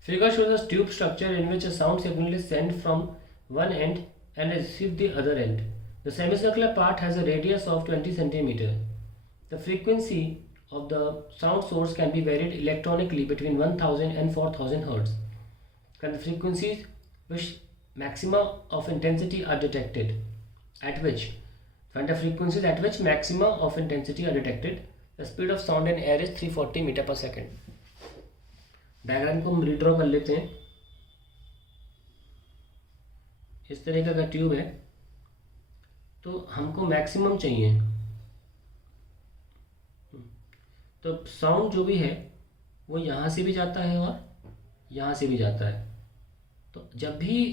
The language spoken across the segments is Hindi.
Figure shows a tube structure in which a sound signal is sent from one end and received the other end. The semicircular part has a radius of 20 centimeter. The frequency of the sound source can be varied electronically between 1000 and 4000 Hz. And the frequencies which maxima of intensity are detected, at which, find the frequencies at which maxima of intensity are detected. The speed of sound in air is 340 metre पर सेकेंड. डायग्राम को हम रीड्रॉ कर लेते हैं. इस तरीके का ट्यूब है, तो हमको मैक्सिमम चाहिए. तो साउंड जो भी है वो यहाँ से भी जाता है और यहाँ से भी जाता है. तो जब भी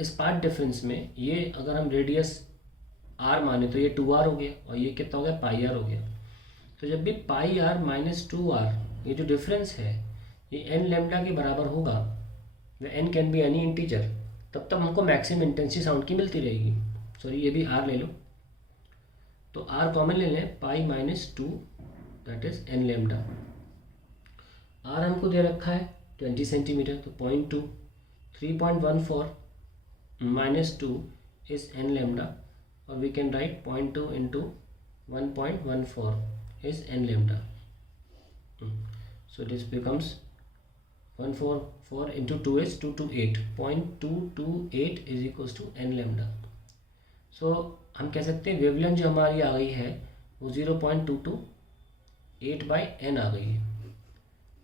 इस पार्ट डिफरेंस में ये अगर हम रेडियस आर माने तो ये 2r हो गया और ये कितना हो गया, पाई आर हो गया. तो जब भी पाई आर माइनस 2r, ये जो डिफरेंस है ये एन लेमडा के बराबर होगा, where n can be any integer, तब तक हमको मैक्सिमम इंटेंसिटी साउंड की मिलती रहेगी. सॉरी, ये भी आर ले लो, तो आर कॉमन ले लें, pi minus 2 that is n lambda. R हमको दे रखा है 20 सेंटीमीटर, तो 0.2, 3.14 माइनस 2 इज एन लेमडा, और we can write 0.2 into 1.14 is n lambda. So this becomes 144 into 2 is 228. 0.228 is equals to n lambda. So हम कह सकते हैं वेवलेंथ जो हमारी आ गई है वो 0.228 बाई n आ गई है.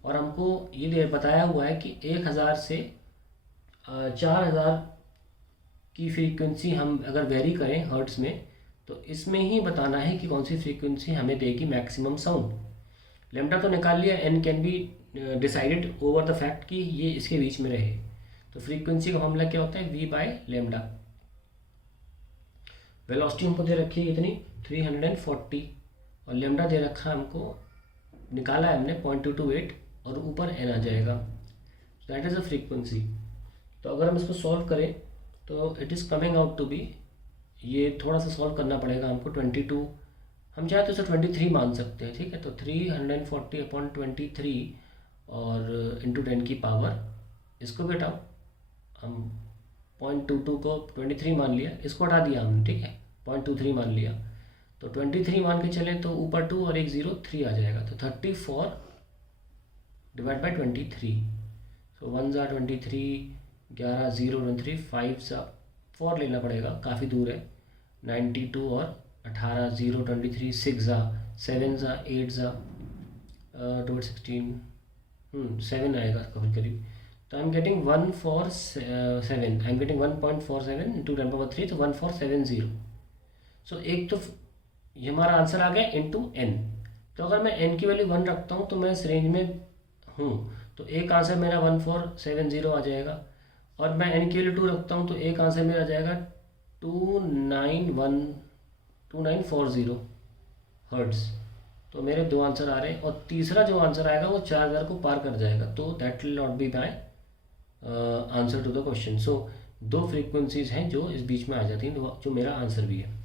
और हमको ये बताया हुआ है कि 1000 से 4000 की फ्रीक्वेंसी हम अगर वेरी करें हर्ट्स में, तो इसमें ही बताना है कि कौन सी फ्रीक्वेंसी हमें देगी मैक्सिमम साउंड. लेमडा तो निकाल लिया, n can be decided over the fact कि ये इसके बीच में रहे. तो फ्रीक्वेंसी का मामला क्या होता है, वी बाय लेमडा. वेलोसिटी हमको दे रखी है इतनी 340 और लेमडा दे रखा है हमको, निकाला है हमने 0.228 और ऊपर एन आ जाएगा. That is a frequency. तो अगर हम इसको सॉल्व करें तो it is coming out to be, ये थोड़ा सा सॉल्व करना पड़ेगा हमको, 22, हम चाहे तो इसे 23 मान सकते हैं. ठीक है, तो 340 अपॉन 23 और इंटू 10 की पावर, इसको भी हटाओ, हम 0.22 को 23 मान लिया, इसको हटा दिया हमने. ठीक है, 0.23 मान लिया, तो 23 मान के चलें तो ऊपर 2 और 1 0 3 आ जाएगा. तो 34 डिवाइड बाई 23. सो 1 ज़ा 23, 11 0 23, 5 ज़ा 4 लेना पड़ेगा, काफ़ी दूर है. 92 और 18 0 23, 6 ज़ा 7 ज़ा 8 ज़ा 16, 7 आएगा कभी करीब. तो I am getting 147, I am getting 1.47 into 10 power 3, तो 1470. सो एक तो ये हमारा आंसर आ गया इंटू एन. तो अगर मैं एन की वैल्यू 1 रखता हूँ तो मैं इस रेंज में हूँ, तो एक आंसर मेरा 1470 आ जाएगा. और मैं एन की वैल्यू 2 रखता हूँ तो एक आंसर मेरा आ जाएगा 2940 हर्ट्स. तो मेरे 2 आंसर आ रहे हैं, और तीसरा जो आंसर आएगा वो 4000 को पार कर जाएगा. तो that will not be my answer to the question. So 2 frequencies हैं जो इस बीच में आ जाती हैं, जो मेरा आंसर भी है.